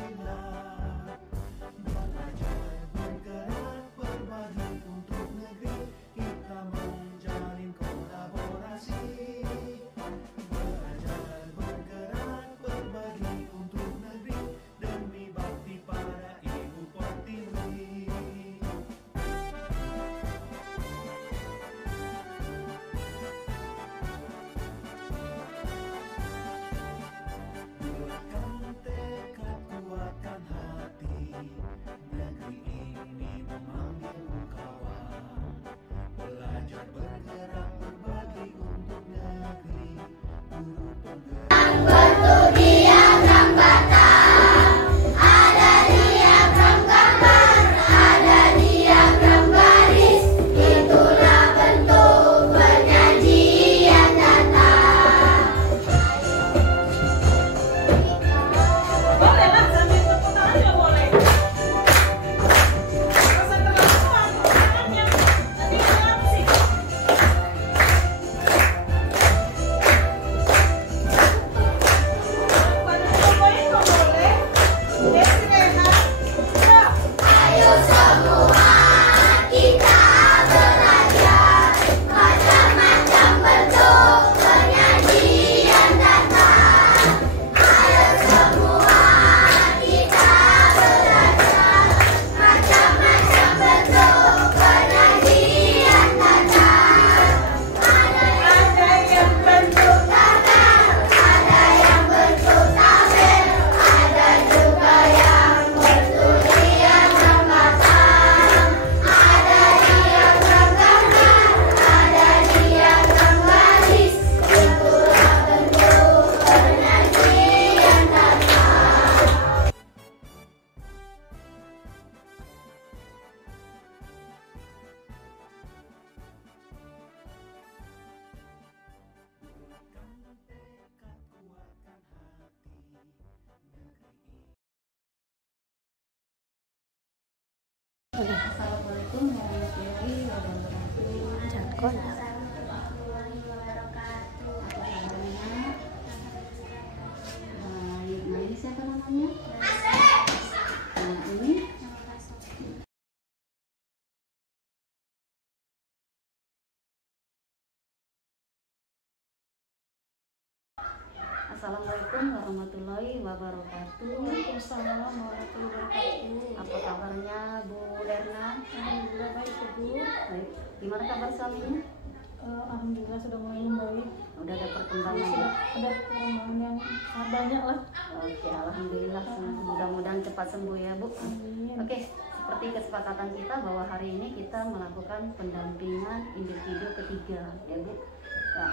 Pancasila. Belajar bergerak berbagi untuk negeri, kita menjalin kolaborasi. Belajar bergerak berbagi untuk negeri, demi bakti pada Ibu Pertiwi. Buatkan tekad, kuatkan hati, negeri ini memanggilmu kawan. Belajar bergerak berbagi untuk negeri, guru penggerak. Boleh lah, sambil tepuk tangan juga boleh. Rasa kelakuan, tangannya. Nanti ada apa sih? Pada cobain kok boleh. Desi Rehan. Ya. Ada yang bentuk kapal, ada yang bentuk tabel, ada juga yang bentuk hiasan batang, ada yang bergambar, ada yang berbaris, itulah bentuk penyajian kata. Assalamualaikum warahmatullahi wabarakatuh. Warahmatullahi wabarakatuh. Apa kabarnya? Baik. Nah, ini siapa namanya? Nah, ini Assalamualaikum warahmatullahi wabarakatuh. Waalaikumsalam warahmatullahi wabarakatuh. Apa kabarnya Bu Erna? Alhamdulillah baik Bu. Baik. Gimana kabar suaminya? Alhamdulillah sudah mulai membaik. Udah ada perkembangan ya? Sudah ada perkembangan yang sangat banyak lah. Oke, alhamdulillah. Mudah-mudahan cepat sembuh ya, Bu. Amin. Oke, seperti kesepakatan kita bahwa hari ini kita melakukan pendampingan individu ketiga, ya Bu. Ya,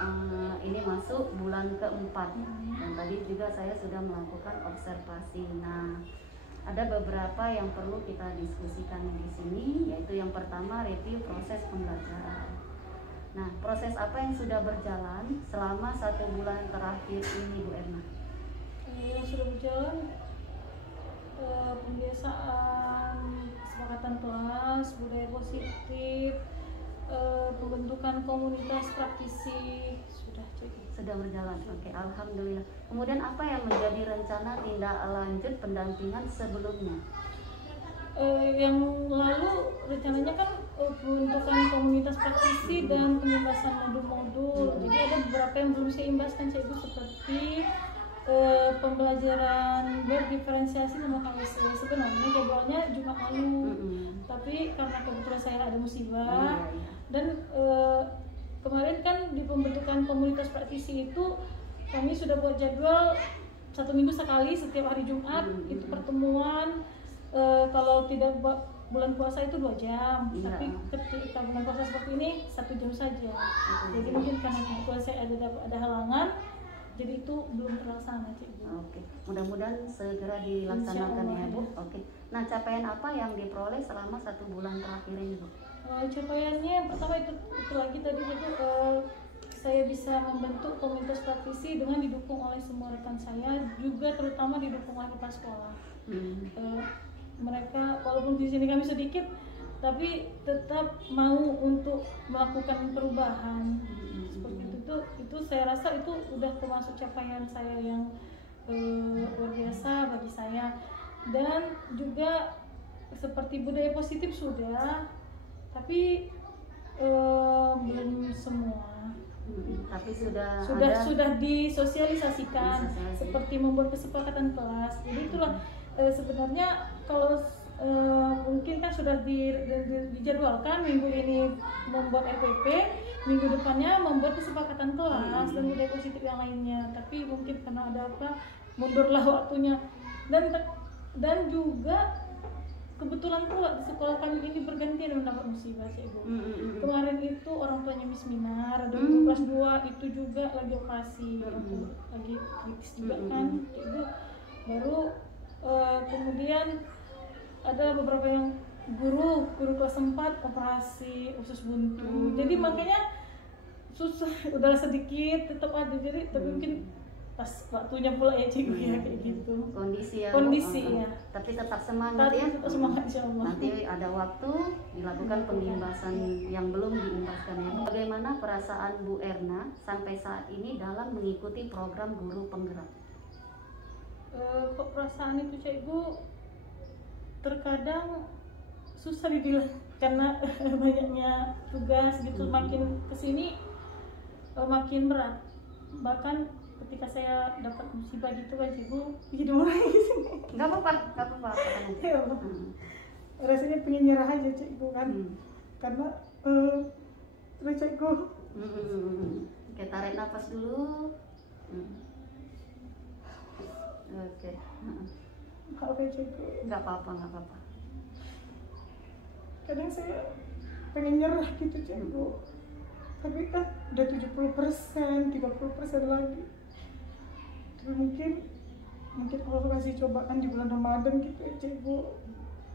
ini masuk bulan keempat dan tadi juga saya sudah melakukan observasi. Nah, ada beberapa yang perlu kita diskusikan di sini, yaitu yang pertama review proses pembelajaran. Nah, proses apa yang sudah berjalan selama 1 bulan terakhir ini, Bu Erna? Sudah berjalan pembiasaan, kesepakatan kelas, budaya positif, pembentukan komunitas praktisi sudah jadi. Sudah berjalan. Oke, alhamdulillah. Kemudian apa yang menjadi rencana tindak lanjut pendampingan sebelumnya? Yang lalu rencananya kan pembentukan komunitas praktisi dan pembebasan modul-modul. Jadi ada beberapa yang belum saya imbaskan, Ibu, seperti pembelajaran berdiferensiasi sama KWC. Sebenarnya jadwalnya Jumat lalu, tapi karena kebetulan saya ada musibah dan kemarin kan di pembentukan komunitas praktisi itu kami sudah buat jadwal 1 minggu sekali setiap hari Jumat itu pertemuan. Kalau tidak bulan puasa itu 2 jam, tapi ketika bulan puasa seperti ini 1 jam saja. Jadi mungkin karena kebetulan saya ada halangan, jadi itu belum terlaksana, Cik. Oke, mudah-mudahan segera dilaksanakan ya, Bu. Oke. Nah, capaian apa yang diperoleh selama 1 bulan terakhir ini, Bu? Capaiannya yang pertama itu lagi tadi itu saya bisa membentuk komunitas praktisi dengan didukung oleh semua rekan saya, juga terutama didukung oleh kepala sekolah. Mereka walaupun di sini kami sedikit, tapi tetap mau untuk melakukan perubahan seperti itu saya rasa itu udah termasuk capaian saya yang luar biasa bagi saya. dan juga seperti budaya positif sudah, tapi belum semua. Tapi sudah disosialisasikan seperti membuat kesepakatan kelas. Jadi itulah sebenarnya kalau mungkin kan sudah dijadwalkan minggu ini membuat RPP, minggu depannya membuat kesepakatan kelas dan budaya positif yang lainnya. Tapi mungkin karena ada apa, mundurlah waktunya, dan juga kebetulan pula di sekolah kami ini bergantian mendapat musibah, Cikgu. Kemarin itu orang tuanya Miss Minar, ada guru kelas 2 itu juga lagi operasi, lagi kritis juga kan, Cikgu. Baru kemudian ada beberapa yang guru kelas 4 operasi usus buntu. Jadi makanya susah, udah sedikit tetap ada, jadi tapi mungkin pas waktunya pula ya Cikgu ya kayak gitu. Kondisi ya. Tapi tetap semangat ya. Tetap semangat insyaallah. Nanti ada waktu dilakukan pengimbasan yang belum diimbaskan ya. Bagaimana perasaan Bu Erna sampai saat ini dalam mengikuti program guru penggerak? Kok perasaan itu Cikgu terkadang susah dibilang karena banyaknya tugas gitu, makin kesini makin berat. Bahkan ketika saya dapat musibah gitu kan Cikgu, jadi menangis. Nggak apa-apa Ya, rasanya pengen nyerah aja Cikgu kan, karena terus Cikgu. Oke, tarik nafas dulu. Oke. Maaf ya Cikgu. Nggak apa-apa. Kadang saya pengen nyerah gitu Cikgu, tapi kan udah 70%, 30% lagi. Tapi mungkin kalau kasih cobaan di bulan Ramadan gitu ya Cikgu,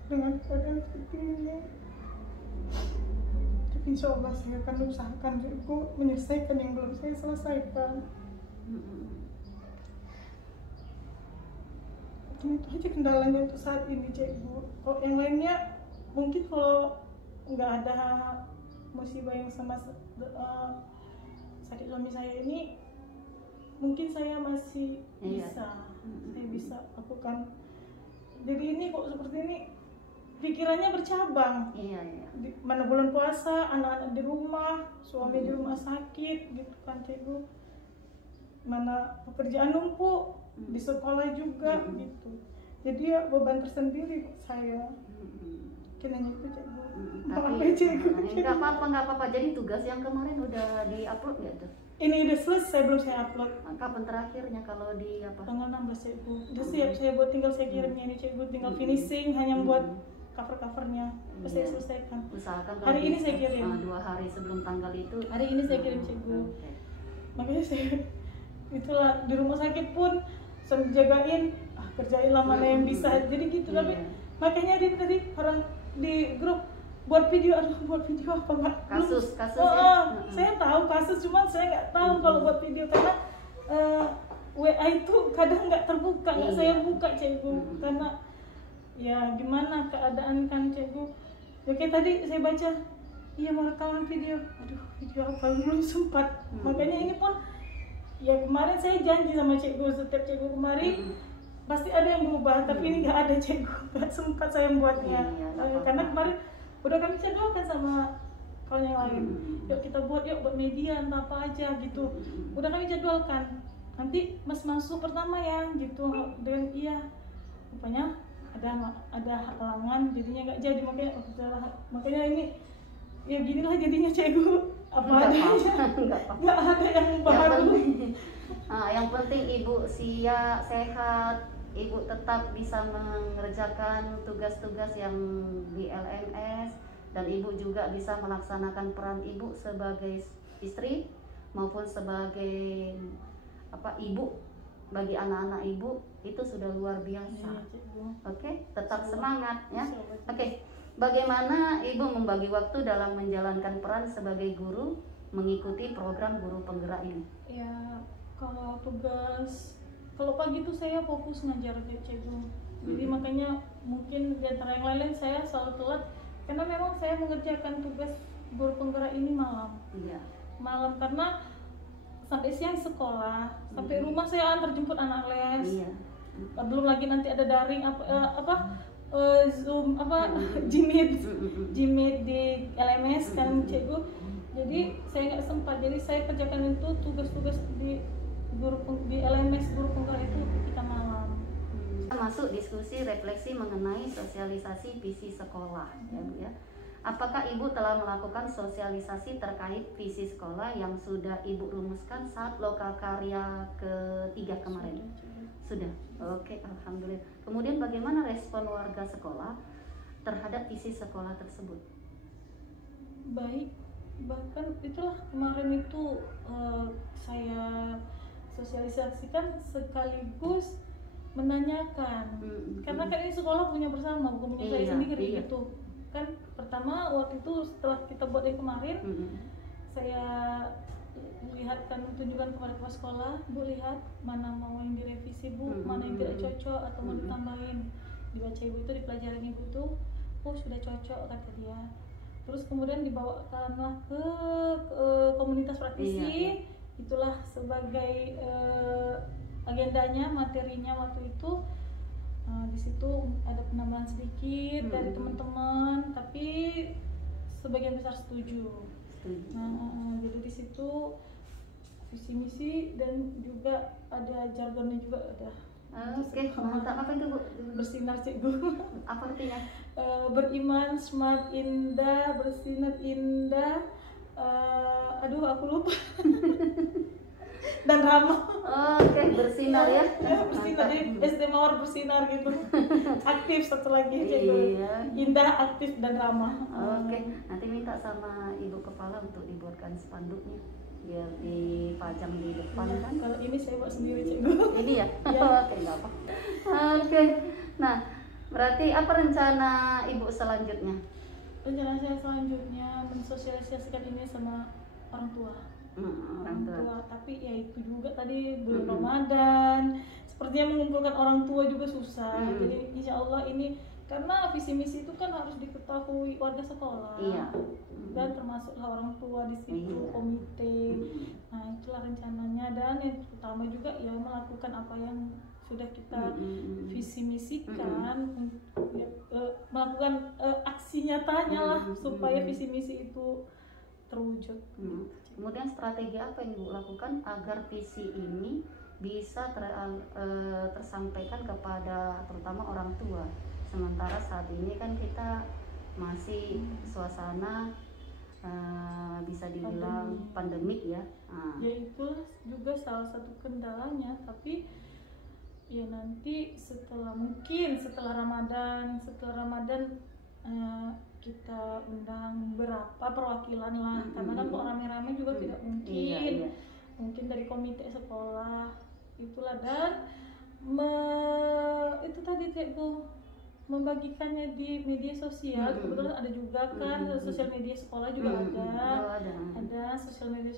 dengan keadaan seperti ini. Tapi insya Allah saya akan usahakan Cikgu menyelesaikan yang belum saya selesaikan. Itu aja kendalanya untuk saat ini Cikgu. Kalau yang lainnya mungkin kalau nggak ada musibah yang sama sakit suami saya ini, mungkin saya masih bisa, saya bisa lakukan. Jadi ini kok seperti ini pikirannya bercabang. Mana bulan puasa, anak-anak di rumah, suami di rumah sakit gitu kan Cikgu. Mana pekerjaan numpuk, di sekolah juga gitu. Jadi ya beban tersendiri buat saya. Kenanya itu Cikgu. Nggak apa-apa. Jadi tugas yang kemarin udah di-upload nggak tuh? Ini udah selesai, belum saya upload. Kapan terakhirnya kalau di apa? Tanggal 16 Cikgu. Udah siap saya buat, tinggal saya kirimnya ini Cikgu, tinggal finishing, hanya buat cover-covernya. Saya selesaikan. Usahakan hari ini saya kirim. 2 hari sebelum tanggal itu. Hari ini saya kirim Cikgu. Makanya saya itulah di rumah sakit pun sambil jagain, kerjainlah mana yang bisa. Jadi gitu. Tapi makanya tadi orang di grup buat video apa enggak? Kasus saya tahu kasus, cuman saya nggak tahu kalau buat video karena WA itu kadang nggak terbuka, nggak saya buka Cikgu, karena ya gimana keadaan kan Cikgu. Oke, tadi saya baca mau rekaman video, video apa belum sempat. Makanya ini pun ya kemarin saya janji sama Cikgu, setiap Cikgu kemarin pasti ada yang berubah, tapi ini nggak ada Cikgu, nggak sempat saya membuatnya. Karena kemarin udah kami jadwalkan sama kawan yang lain, yuk kita buat media entah apa aja gitu. Udah kami jadwalkan, nanti Mas masuk pertama ya gitu. Dan rupanya ada halangan, jadinya nggak jadi. Makanya ini ya ginilah jadinya Cikgu, apa adanya, nggak ada yang baru. Yang penting Ibu sehat, Ibu tetap bisa mengerjakan tugas-tugas yang di LMS, dan Ibu juga bisa melaksanakan peran Ibu sebagai istri maupun sebagai Ibu bagi anak-anak Ibu. Itu sudah luar biasa. Oke, tetap semangat ya. Oke, bagaimana Ibu membagi waktu dalam menjalankan peran sebagai guru mengikuti program guru penggerak ini? Ya, kalau pagi itu saya fokus ngajar Cikgu. Jadi makanya mungkin di antara yang lain saya selalu telat karena memang saya mengerjakan tugas guru penggerak ini malam. Malam karena sampai siang sekolah, sampai rumah saya antar jemput anak les. belum lagi nanti ada daring Zoom Jimit di LMS kan cikgu. Jadi saya nggak sempat, jadi saya kerjakan itu tugas-tugas di LMS guru penggerak itu ketika malam. Masuk diskusi refleksi mengenai sosialisasi visi sekolah, ya Bu ya. Apakah Ibu telah melakukan sosialisasi terkait visi sekolah yang sudah Ibu rumuskan saat lokal karya ketiga kemarin? Sudah. Oke, alhamdulillah. Kemudian bagaimana respon warga sekolah terhadap visi sekolah tersebut? Baik, bahkan itulah kemarin itu saya sosialisasikan sekaligus menanyakan, karena kan ini sekolah punya bersama, bukan punya saya sendiri gitu. Kan pertama waktu itu setelah kita buat yang kemarin, saya lihatkan, tunjukkan kepada kepala sekolah, Bu lihat mana mau yang direvisi Bu, mana yang tidak cocok atau mau ditambahin. Dibaca Ibu itu, dipelajarin Ibu tuh, oh sudah cocok kata dia. Terus kemudian dibawakanlah ke komunitas praktisi, itulah sebagai agendanya, materinya waktu itu. Di situ ada penambahan sedikit dari teman-teman, tapi sebagian besar setuju. Jadi di situ visi misi dan juga ada jargonnya juga ada. Oke, mantap. Apa itu Bu? Bersinar cikgu. Apa artinya? Beriman, smart, indah, bersinar, indah. Aduh aku lupa. Dan ramah. Oke, bersinar ya. Bersinar, jadi SD Mawar bersinar gitu. Aktif satu lagi cikgu. Iya. Indah, aktif dan ramah. Oke, nanti minta sama Ibu Kepala untuk dibuatkan spanduknya biar dipajang di depan kan. Kalau ini saya buat sendiri cikgu. Ini ya? Ya. Oke, nggak apa. Oke, nah berarti apa rencana Ibu selanjutnya? Rencana saya selanjutnya mensosialisasikan ini sama orang tua. Orang tua. Tapi ya itu juga tadi bulan Ramadan, sepertinya mengumpulkan orang tua juga susah. Jadi insya Allah ini, karena visi misi itu kan harus diketahui warga sekolah. Iya. Dan termasuklah orang tua di situ, komite. Nah itulah rencananya, dan yang utama juga ya melakukan apa yang sudah kita visi misikan, melakukan aksi nyatanya lah supaya visi misi itu terwujud. Kemudian strategi apa yang Ibu lakukan agar visi ini bisa tersampaikan kepada terutama orang tua? Sementara saat ini kan kita masih suasana bisa dibilang pandemik ya. Ya itulah juga salah satu kendalanya, tapi ya nanti mungkin setelah Ramadan kita undang berapa perwakilan lah, karena kan kok rame-rame juga tidak mungkin. Mungkin dari komite sekolah itulah, dan itu tadi cikgu membagikannya di media sosial. Kebetulan ada juga kan sosial media sekolah juga ada sosial media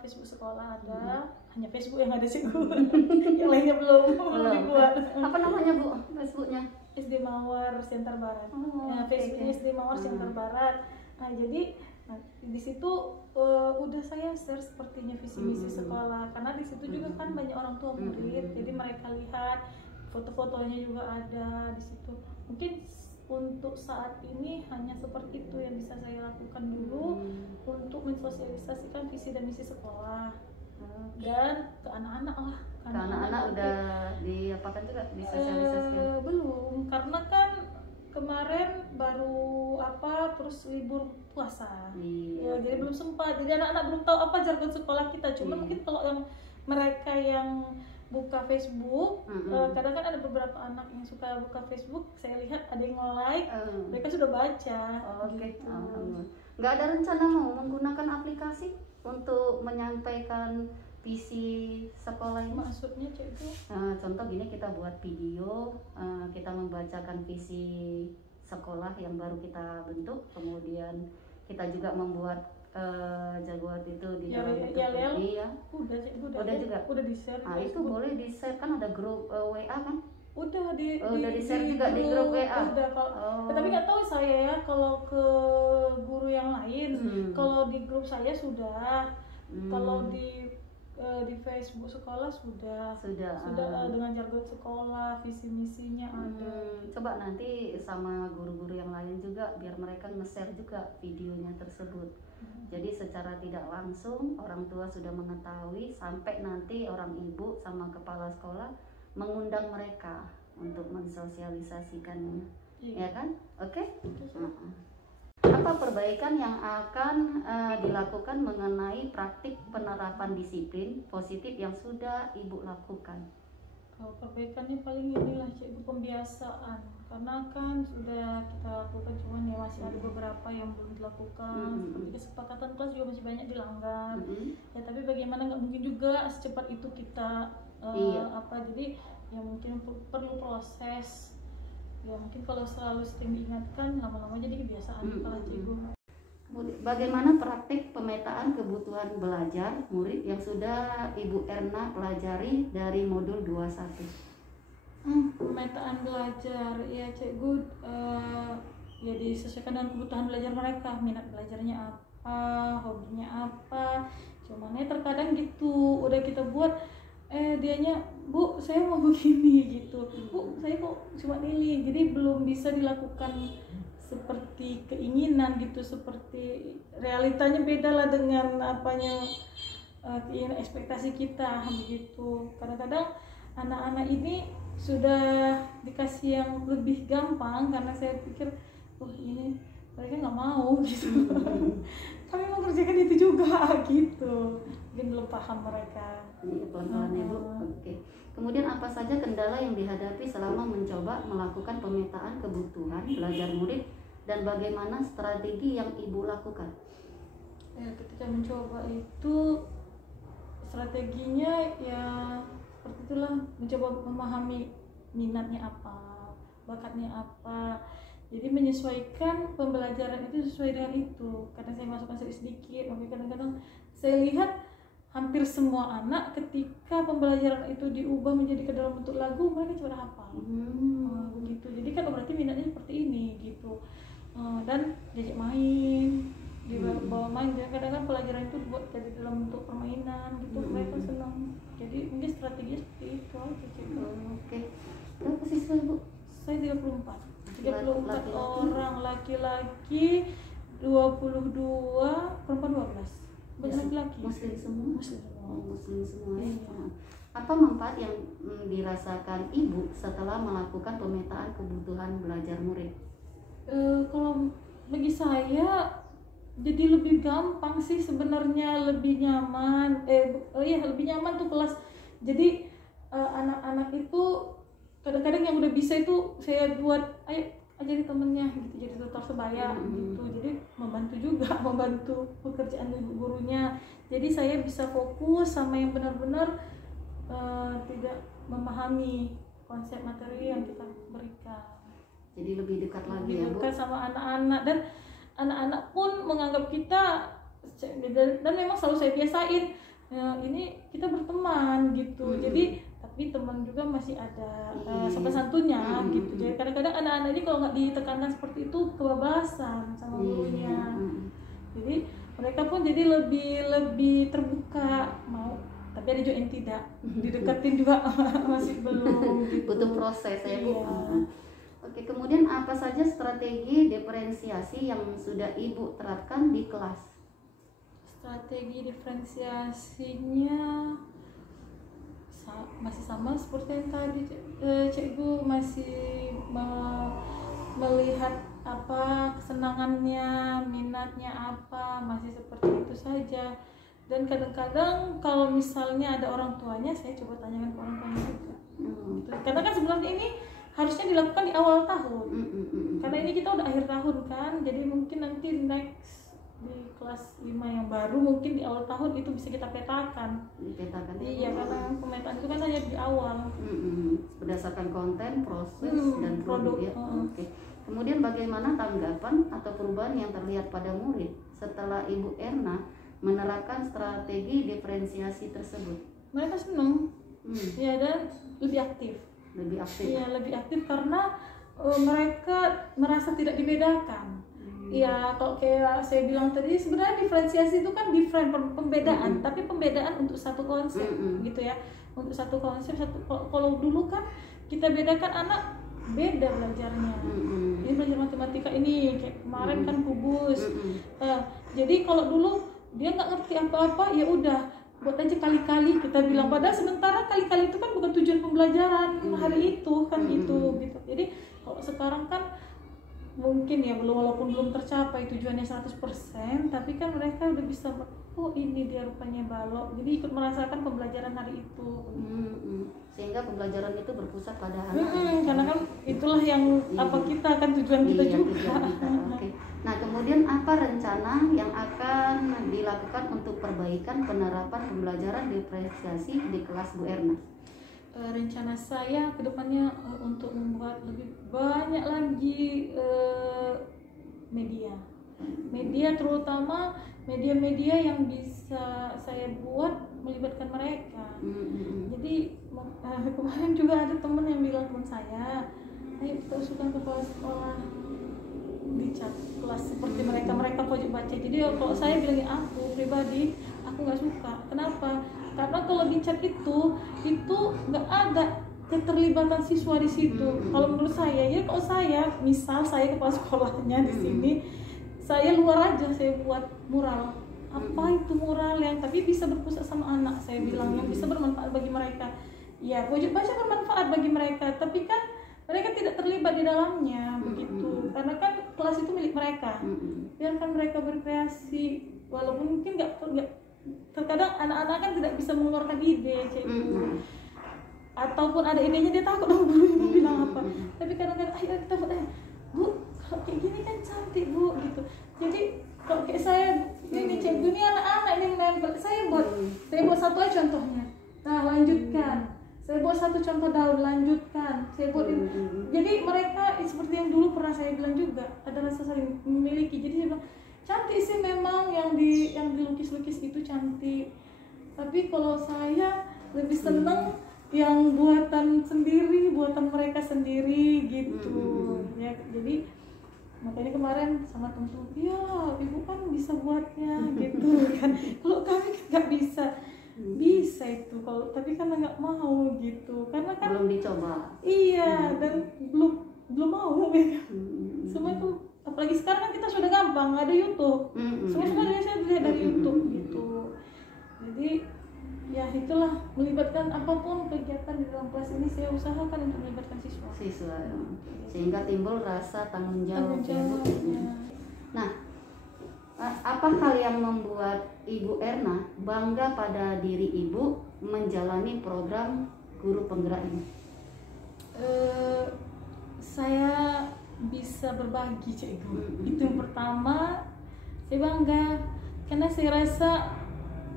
Facebook sekolah ada. Hanya Facebook yang ada cikgu. Yang lainnya belum dibuat. Apa namanya Bu Facebooknya? SD Mawar Siantar Barat. Facebooknya SD Mawar Siantar Barat. Nah jadi di situ udah saya share sepertinya visi misi sekolah, karena di situ juga kan banyak orang tua murid, jadi mereka lihat foto-fotonya juga ada di situ. Mungkin untuk saat ini hanya seperti itu yang bisa saya lakukan dulu untuk mensosialisasikan visi dan misi sekolah. Dan ke anak-anak lah. Ke anak-anak udah diapakan juga, disosialisasikan? Belum, karena kan kemarin baru terus libur puasa. Ya, jadi belum sempat. Jadi anak-anak belum tahu apa jargon sekolah kita. Cuma mungkin kalau yang mereka yang buka Facebook, kadang kan ada beberapa anak yang suka buka Facebook, saya lihat ada yang like, mereka sudah baca. Oke. Gitu. Nggak ada rencana mau menggunakan aplikasi untuk menyampaikan visi sekolah ini? Maksudnya itu? Contoh gini, kita buat video, kita membacakan visi sekolah yang baru kita bentuk, kemudian kita juga membuat jagoan itu di dalam Iya. Udah di share. Itu boleh di share, kan ada grup WA kan? Udah di share juga di grup WA. Udah, tapi nggak tahu saya ya kalau ke guru yang lain. Kalau di grup saya sudah, kalau di di Facebook sekolah sudah Sudah. dengan jargon sekolah, visi misinya ada. Coba nanti sama guru-guru yang lain juga biar mereka nge-share juga videonya tersebut. Jadi secara tidak langsung orang tua sudah mengetahui, sampai nanti orang ibu sama kepala sekolah mengundang mereka untuk mensosialisasikannya. Ya kan? Oke? Apa perbaikan yang akan dilakukan mengenai praktik penerapan disiplin positif yang sudah Ibu lakukan? Kalau perbaikannya paling inilah Cikgu, pembiasaan, karena kan sudah kita lakukan, cuman ya masih ada beberapa yang belum dilakukan. Seperti kesepakatan kelas juga masih banyak dilanggar. Ya tapi bagaimana, nggak mungkin juga secepat itu kita jadi ya mungkin perlu proses. Ya mungkin kalau selalu sering diingatkan, lama-lama jadi kebiasaan kepala Cikgu. Bagaimana praktik pemetaan kebutuhan belajar murid yang sudah Ibu Erna pelajari dari modul 21? Pemetaan belajar ya Cikgu, ya disesuaikan dengan kebutuhan belajar mereka, minat belajarnya apa, hobinya apa. Cuman ya terkadang gitu, udah kita buat dianya, Bu saya mau begini gitu, Bu saya kok cuma ini, jadi belum bisa dilakukan seperti keinginan gitu, seperti realitanya beda lah dengan apanya keinginan ekspektasi kita begitu. Kadang-kadang anak-anak ini sudah dikasih yang lebih gampang karena saya pikir ini mereka nggak mau gitu. Kami mau kerjakan itu juga gitu, mungkin belum paham mereka. Ini pelan-pelan ya Bu. Oke. Kemudian apa saja kendala yang dihadapi selama mencoba melakukan pemetaan kebutuhan belajar murid dan bagaimana strategi yang Ibu lakukan? Ya, ketika mencoba itu strateginya ya seperti itulah, mencoba memahami minatnya apa, bakatnya apa. Jadi menyesuaikan pembelajaran itu sesuai dengan itu. Kadang saya masukkan sedikit, tapi kadang-kadang saya lihat hampir semua anak ketika pembelajaran itu diubah menjadi ke dalam bentuk lagu, mereka coba hafal. Begitu. Jadi kan berarti minatnya seperti ini gitu. Dan diajak main, dibawa main. Kadang-kadang pelajaran itu dibuat jadi dalam bentuk permainan gitu, mereka senang. Jadi mungkin strateginya seperti itu aja gitu. Oke. Berapa siswa Bu? Saya 34 orang laki-laki, 22 perempuan 12. Banyak laki-laki. Muslim semua? Muslim semua. Muslim semua ya. Iya. Apa manfaat yang dirasakan Ibu setelah melakukan pemetaan kebutuhan belajar murid? Kalau bagi saya jadi lebih gampang sih sebenarnya, lebih nyaman. Lebih nyaman tuh kelas. Jadi anak-anak itu kadang-kadang yang udah bisa itu saya buat, ayo ajarin temennya gitu, jadi tutor sebaya gitu. Jadi membantu pekerjaan ibu gurunya. Jadi saya bisa fokus sama yang benar-benar tidak memahami konsep materi yang kita berikan. Jadi lebih dekat lagi lebih ya Bu? dekat sama anak-anak, dan anak-anak pun menganggap kita, dan memang selalu saya biasain ini kita berteman gitu. Jadi tapi teman juga masih ada sopan santunnya gitu. Jadi kadang-kadang anak-anak ini kalau nggak ditekankan seperti itu kebablasan sama gurunya. Jadi mereka pun jadi lebih terbuka mau, tapi ada juga yang tidak dideketin juga masih belum gitu. Butuh proses ya Bu. Iya. Oke, kemudian apa saja strategi diferensiasi yang sudah Ibu terapkan di kelas? Strategi diferensiasinya masih sama seperti yang tadi, Cikgu masih melihat apa kesenangannya, minatnya apa, masih seperti itu saja. Dan kadang-kadang kalau misalnya ada orang tuanya, saya coba tanyakan ke orang tuanya juga. Karena kan sebenarnya ini harusnya dilakukan di awal tahun. Karena ini kita udah akhir tahun kan, jadi mungkin nanti next di kelas 5 yang baru mungkin di awal tahun itu bisa kita petakan. Dipetakan ya? Iya, karena pemetaan itu kan hanya di awal. Berdasarkan konten, proses, dan produk ya. Oke. Kemudian bagaimana tanggapan atau perubahan yang terlihat pada murid setelah Ibu Erna menerapkan strategi diferensiasi tersebut? Mereka senang, ya, dan lebih aktif. Lebih aktif? Iya, lebih aktif karena mereka merasa tidak dibedakan. Ya kalau kayak saya bilang tadi sebenarnya diferensiasi itu kan different pembedaan, tapi pembedaan untuk satu konsep gitu ya, untuk satu konsep kalau dulu kan kita bedakan anak beda belajarnya. Ini belajar matematika ini kayak kemarin kan kubus. Jadi kalau dulu dia nggak ngerti apa-apa ya udah buat aja kali-kali kita bilang, padahal sementara kali-kali itu kan bukan tujuan pembelajaran hari itu kan gitu. Jadi kalau sekarang kan mungkin ya walaupun belum tercapai tujuannya 100%, tapi kan mereka udah bisa, oh ini dia rupanya balok, jadi ikut merasakan pembelajaran hari itu. Sehingga pembelajaran itu berpusat pada anak. Karena kan itulah yang apa kita kan tujuan kita juga. Tujuan kita. Oke. Nah kemudian apa rencana yang akan dilakukan untuk perbaikan penerapan pembelajaran diferensiasi di kelas Bu Erna? Rencana saya kedepannya untuk membuat lebih banyak lagi media terutama media-media yang bisa saya buat melibatkan mereka. Jadi kemarin juga ada teman yang bilang, teman saya, ayo kita usulkan kepala sekolah dicat kelas seperti mereka pojok baca. Jadi kalau saya bilangin aku pribadi, aku nggak suka. Kenapa? Karena kalau dicat itu nggak ada keterlibatan siswa di situ. Kalau menurut saya, ya kalau saya, misal saya kepala sekolahnya di sini, saya luar aja saya buat mural. Apa itu mural yang tapi bisa berpusat sama anak, saya bilang yang bisa bermanfaat bagi mereka. Ya pojok baca bermanfaat bagi mereka, tapi kan mereka tidak terlibat di dalamnya begitu. Karena kan kelas itu milik mereka. Biarkan mereka berkreasi, walaupun mungkin nggak terkadang anak-anak kan tidak bisa mengeluarkan ide kayak gitu, ataupun ada idenya dia takut dong dulu ibu bilang apa. Tapi kadang-kadang ayo kita buat, Bu kalau kayak gini kan cantik Bu gitu. Jadi kalau kayak saya ini cikgu ini anak-anak yang nempel, saya buat satu aja contohnya, nah lanjutkan, saya buat satu contoh daun, lanjutkan, saya buat ini. Jadi mereka seperti yang dulu pernah saya bilang juga, ada rasa saling memiliki. Jadi saya bilang cantik sih memang yang dilukis-lukis itu cantik, tapi kalau saya lebih seneng yang buatan sendiri, buatan mereka sendiri gitu. Ya jadi makanya kemarin sama temen-temen, ya ibu kan bisa buatnya gitu kan. Kalau kami nggak bisa itu kalau, tapi karena nggak mau gitu, karena kan belum dicoba. Iya, dan belum mau ya. Semua itu apalagi sekarang kan kita sudah gampang, ada YouTube, semua saya lihat dari YouTube gitu. Jadi ya itulah, melibatkan apapun kegiatan di dalam kelas ini saya usahakan untuk melibatkan siswa Sehingga timbul rasa tanggung jawab. Ya. Nah, apa hal yang membuat Ibu Erna bangga pada diri Ibu menjalani program guru penggerak ini? Saya bisa berbagi, Cikgu. Itu yang pertama, saya bangga karena saya rasa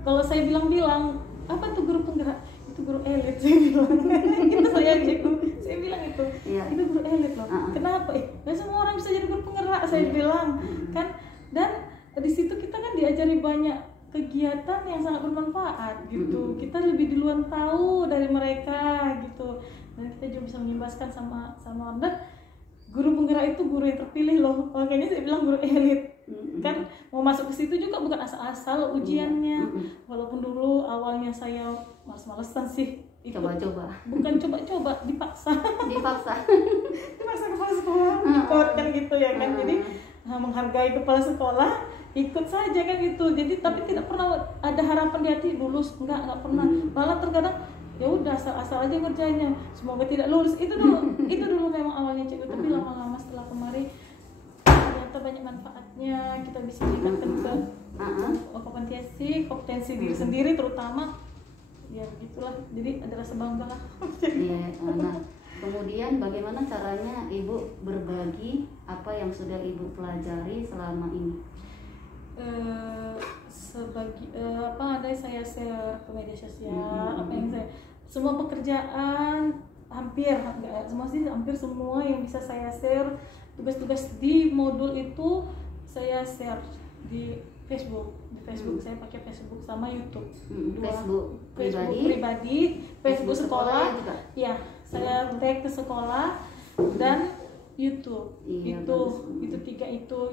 kalau saya bilang apa tuh guru penggerak, itu guru elit, saya bilang. Itu saya, Cikgu, saya bilang itu itu guru elit loh. Kenapa? Nggak semua orang bisa jadi guru penggerak, saya bilang kan. Dan di situ kita kan diajari banyak kegiatan yang sangat bermanfaat gitu. Kita lebih duluan tahu dari mereka gitu, dan kita juga bisa mengimbaskan sama orang. Dan guru penggerak itu guru yang terpilih loh, makanya saya bilang guru elit. Kan mau masuk ke situ juga bukan asal-asal ujiannya. Walaupun dulu awalnya saya males-malesan sih ikut. Coba-coba. Bukan coba-coba, dipaksa kepala sekolah ikut kan gitu ya kan. Jadi menghargai kepala sekolah, ikut saja kan gitu. Jadi tapi tidak pernah ada harapan di hati lulus, enggak pernah. Malah terkadang ya udah asal-asal aja kerjanya, semoga tidak lulus. Itu dulu memang awalnya Cikgu. Tapi lama-lama setelah kemarin ternyata banyak manfaatnya, kita bisa meningkatkan kompetensi diri sendiri terutama. Ya begitulah, jadi ada rasa bangga lah. Nah, kemudian bagaimana caranya Ibu berbagi apa yang sudah Ibu pelajari selama ini? Ada saya share ke media sosial, apa yang saya, semua pekerjaan hampir semua yang bisa saya share, tugas-tugas di modul itu saya share di Facebook. Saya pakai Facebook sama YouTube. Facebook pribadi, Facebook sekolah. Ya, saya tag ke sekolah dan YouTube. Iya, itu bagus. 3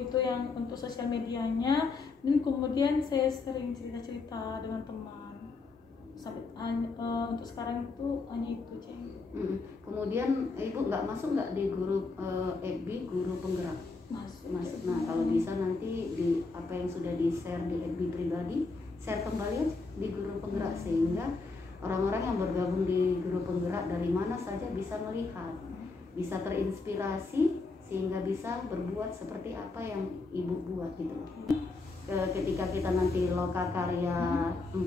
itu yang untuk sosial medianya. Dan kemudian saya sering cerita-cerita dengan teman. Sampai untuk sekarang itu hanya itu, Ceng. Kemudian ibu nggak masuk nggak di grup FB guru penggerak? Masuk. Nah kalau bisa nanti di apa yang sudah di share di FB pribadi, share kembali aja di guru penggerak, sehingga orang-orang yang bergabung di guru penggerak dari mana saja bisa melihat, bisa terinspirasi, sehingga bisa berbuat seperti apa yang ibu buat gitu. Ketika kita nanti Lokakarya 4,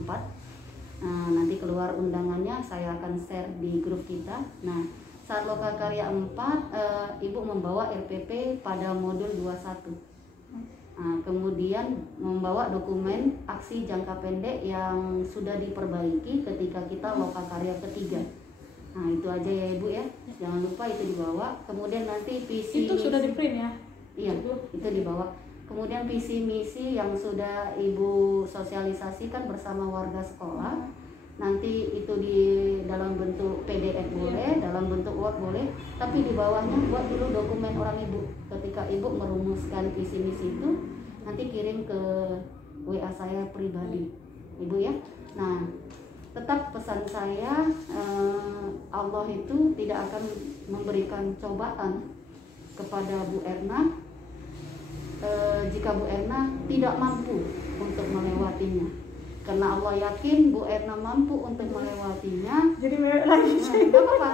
nah, nanti keluar undangannya, saya akan share di grup kita. Nah, saat Lokakarya 4, Ibu membawa RPP pada modul 21. Nah, kemudian membawa dokumen aksi jangka pendek yang sudah diperbaiki ketika kita Lokakarya ketiga. Nah, itu aja ya Ibu ya. Jangan lupa itu dibawa. Kemudian nanti visi Itu sudah di print ya? Iya, itu dibawa. Kemudian visi misi yang sudah Ibu sosialisasikan bersama warga sekolah, nanti itu di dalam bentuk PDF boleh, dalam bentuk Word boleh, tapi di bawahnya buat dulu dokumen orang Ibu. Ketika Ibu merumuskan visi misi itu, nanti kirim ke WA saya pribadi, Ibu ya. Nah, tetap pesan saya, Allah itu tidak akan memberikan cobaan kepada Bu Erna jika Bu Erna tidak mampu untuk melewatinya, karena Allah yakin Bu Erna mampu untuk melewatinya. Jadi mewek lagi. Nggak apa-apa.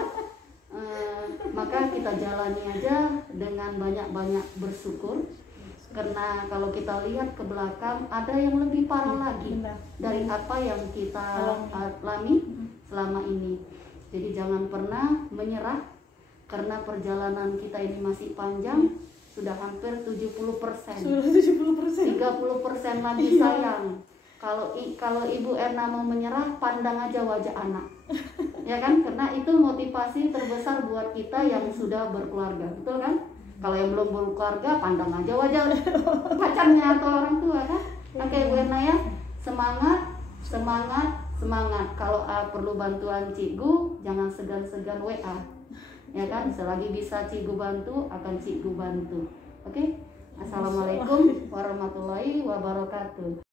Maka kita jalani aja dengan banyak-banyak bersyukur, karena kalau kita lihat ke belakang ada yang lebih parah lagi dari apa yang kita alami selama ini. Jadi jangan pernah menyerah, karena perjalanan kita ini masih panjang. Sudah hampir 70%. Sudah 70%. 30% lagi sayang. Kalau Ibu Erna mau menyerah, pandang aja wajah anak. Ya kan? Karena itu motivasi terbesar buat kita yang sudah berkeluarga. Betul kan? Kalau yang belum berkeluarga, pandang aja wajah pacarnya atau orang tua kan? Oke Bu Erna ya. Semangat, semangat, semangat. Kalau perlu bantuan Cikgu, jangan segan-segan WA. Ya kan, selagi bisa Cikgu bantu, akan Cikgu bantu. Oke? Assalamualaikum warahmatullahi wabarakatuh.